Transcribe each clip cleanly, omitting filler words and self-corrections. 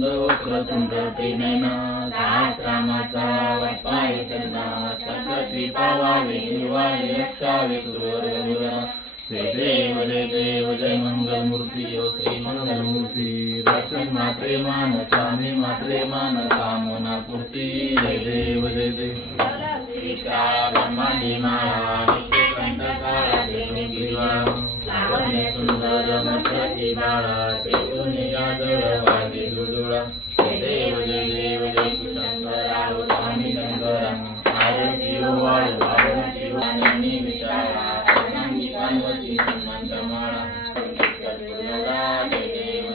वक्रतुंड त्रिनयन सहस्रनामाचा वक्पाय चंदा सकटी पावावे दिवाळे रक्षावे सुरवरवरा जय देव जय देव जय मंगलमूर्ती ओ श्री मंगलमूर्ती रक्षण मात्रे मान स्वामी मात्रे मान कामना पूर्ती जय देव जय देव ब्रह्मांडी माळा कंठकाळा देवा लावण्य सुंदर मस्तकी बाळा तेथून यादळ वागे लुडुळा जय देव जय शंकरा ओ स्वामी शंकरा आरती वाळ आरती वाणी विशाळा अनंगी पार्वती श्रीमंत माळा जय देव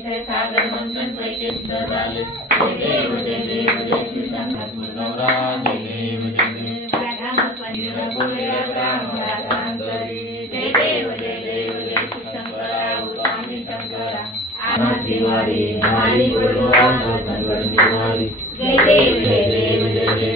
जय सागर मंथन पैके दडाले जय देव जय शंकर नवरा जय देव जय शंकरा स्वामी शंकरा जीवारी माली गुरुवार संगड निवारी जय देव जय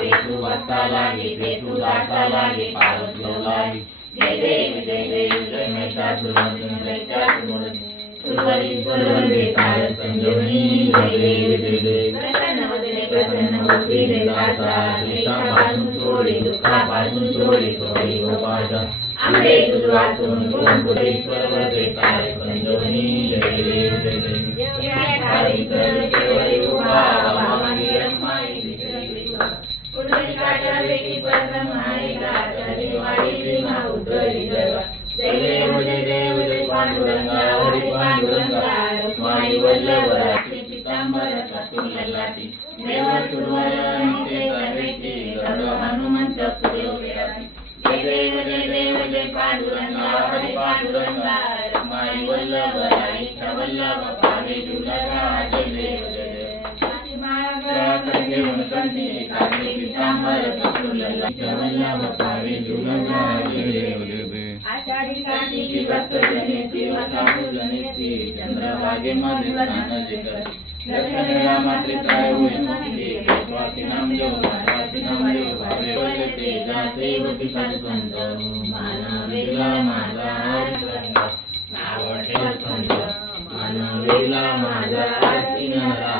बेतू वाचा लागे बेतू दासा लागे पारस लागे जय देव जय महिषासुरमर्दिनी दैत्यासुरमर्दिनी सुरवरी काल संजीवनी जय देव प्रसन्न होशी देवाचा देशापासून सोडे दुःखापासून सोडे थोडी गोपाशा आंबे दूध वाचून गोकुळेश्वर वरदे काल संजीवनी जय देव केवळी उभा वामानी रमाई पुंडलिकाच्या वेटी परब्रह्माई गाता दिवाळी भीमा उद्धरी जय देव जय पांडुरंगा हरी पांडुरंगा रुक्माई वल्लभ पीतांबर कस्तुरललाटी देव सुरवर नित्य करवेटी गरुड हनुमंत पुरोहिराती जय देव जय पांडुरंगा हरी पांडुरंगा रुक्माई वल्लभ राईच्या वल्लभ पावे दुर्लभा जय देव कंठी कांती पीतांबर कस्तुरललाटी वल्लभ पावे दुर्लभा जय देव आषाढी कार्तिकी भक्त जनेती वसाहू जनेती चंद्रभागेमध्ये स्नान जेकर दर्शनेला मात्रे काय होईल मुक्ती स्वासी नामदेव भावे बोलते जासे होती साधुसंत मानवेला माझा नाव ठेव संत मानवेला माझा आरती नरा